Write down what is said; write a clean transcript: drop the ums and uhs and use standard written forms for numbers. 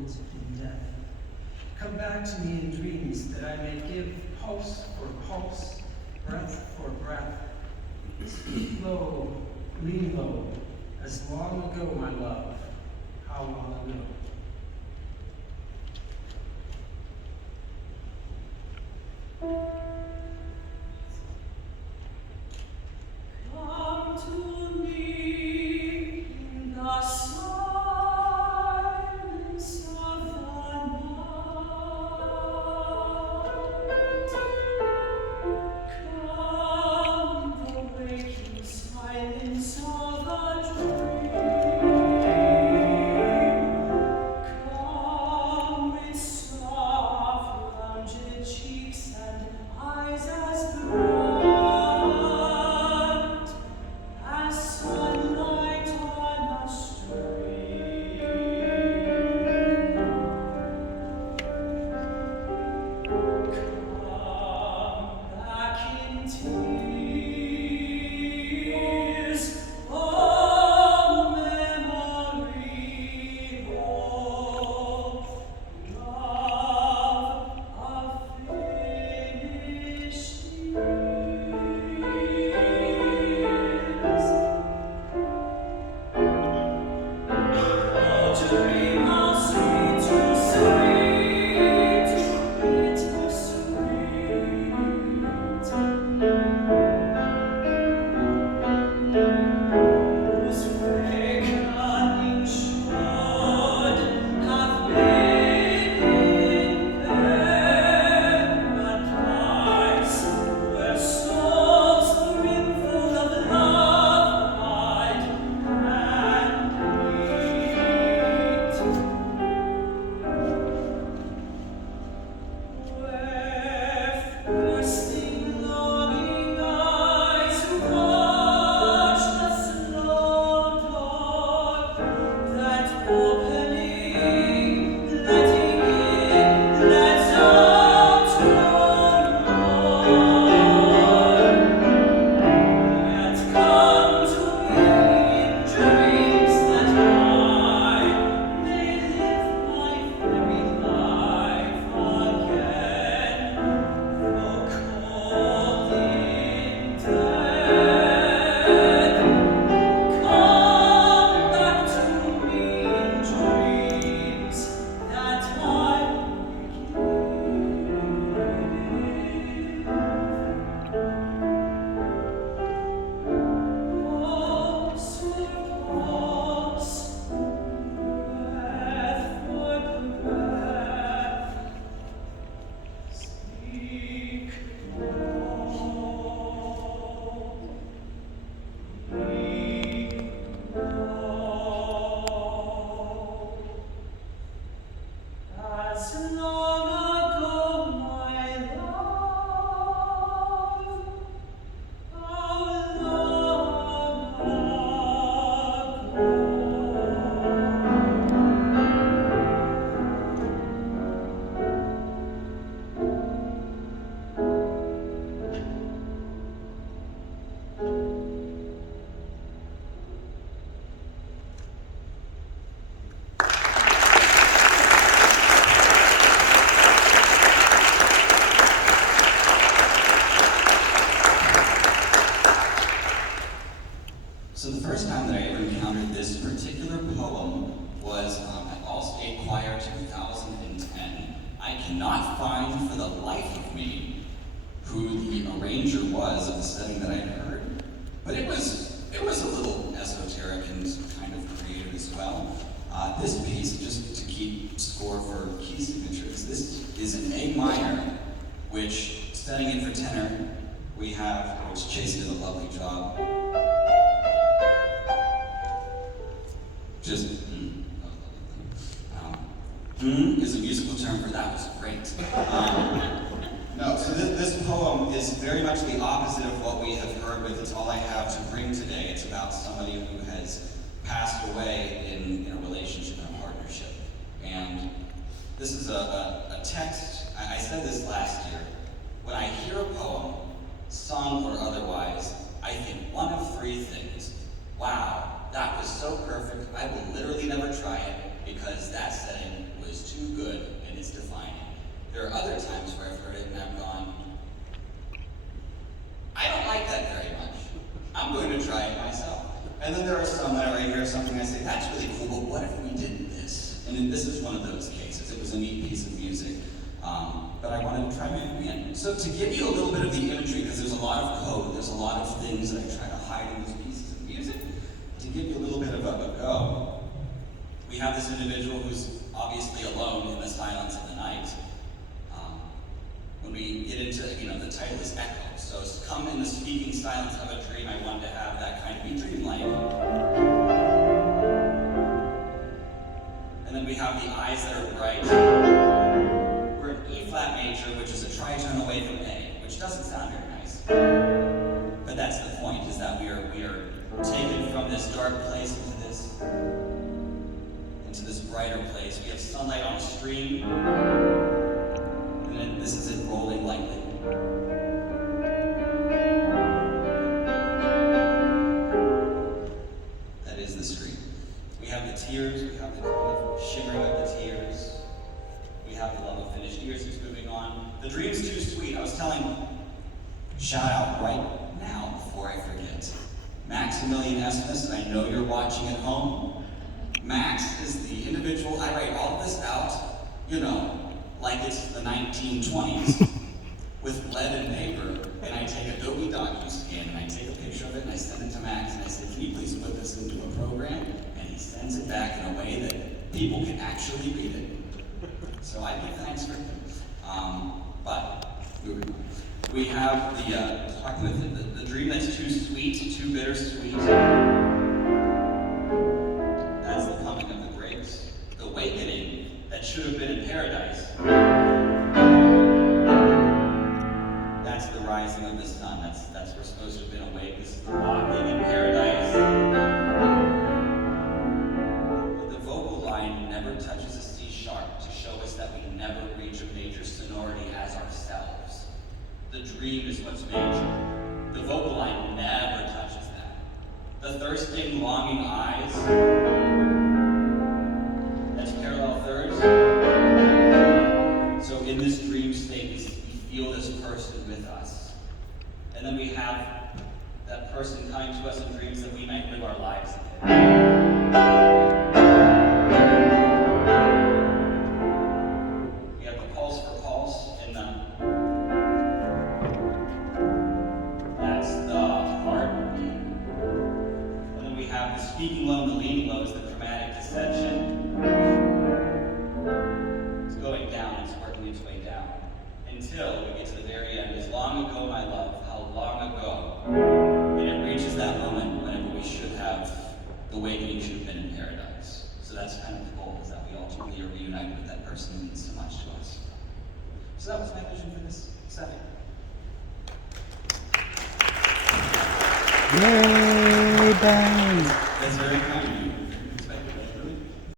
world in death. Come back to me in dreams that I may give pulse for pulse, breath for breath. Speak low, lean low, as long ago, my love, how long ago? Come to me in the silence of the night. Come, the waking silence of a dream. Come with soft, rounded cheeks and eyes as bright as sunlight on a stream. Come back in tears, oh memory, hope, love of finished years. Oh, dream how sweet, too sweet, too sweet. Whose reckoning should have been in paradise, where souls brimful of love hide and meet. Where thirsting, longing eyes watch the slow dawn, that opening, letting in, lets out no more. Yet come to me in dreams that I may live my very life again, though cold in death. Come back to me in dreams that I pulse for pulse, breath for breath. Speak low, lean low. As long ago, my love, how long ago? So the first time that I ever encountered this particular poem was at All-State Choir 2010. I cannot find for the life of me who the arranger was of the setting that I had heard, but it was a little esoteric and kind of creative as well. This piece, just to keep score for key signatures, this is an A minor, which, setting in for tenor, we have, which Chase did a lovely job. Just, is a musical term for that was great. No, so this poem is very much the opposite of what we have heard with It's All I Have to Bring Today. It's about somebody who has passed away in a relationship and a partnership. And this is a text, I said this last year. When I hear a poem, sung or otherwise, I think one of three things. Wow, that was so perfect, I will literally never try it because that setting was And this is one of those cases. It was a neat piece of music, but I wanted to try my hand. So to give you a little bit of the imagery, because there's a lot of code, there's a lot of things that I try to hide in these pieces of music, to give you a little bit of a go, we have this individual who's obviously alone in the silence of the night. When we get into, the title is Echo. So it's come in the speaking silence of a dream. I wanted to have that kind of be dreamlike. And then we have the eyes that are bright. We're in E flat major, which is a tritone away from A, which doesn't sound very nice. But that's the point, is that we are taken from this dark place into this brighter place. We have sunlight on a stream, and then this is it rolling lightly. That is the stream. We have the tears, we have the kind of shimmering of the tears. We have the love of finished years that's moving on. The dream's too sweet. I was telling, shout out right now before I forget. Maximilian Esmus, I know you're watching at home. Max is the individual, I write all of this out, like it's the 1920s, with lead and paper, and I take Adobe DocuScan, and I take a picture of it, and I send it to Max, and I say, can you please put this into a program? And he sends it back in a way that people can actually read it. So I give thanks for him. But moving on. We have the dream that's too sweet, too bittersweet. That's the coming of the grapes. The awakening that should have been in paradise. That's the rising of the sun. That's we're supposed to have been awake. This is the walking in paradise. But the vocal line never touches a C sharp to show us that we never reach a major sonority as ourselves. The dream is what's major. The vocal line never touches that. The thirsting, longing eyes, that's parallel thirds. So in this dream state, we feel this person with us. And then we have that person coming to us in dreams that we might live our lives in. We have the pulse for pulse in the heartbeat. And then we have the speaking low and the leading low is the chromatic dissension. It's going down, it's working its way down. Until we get to the very end. As long ago, my love, how long ago? And it reaches that moment whenever we should have, the awakening should have been in paradise. So that's kind of the goal, is that we ultimately are reunited with that person who means so much to us. So that was my vision for this setting. Yay, bang! That's very kind.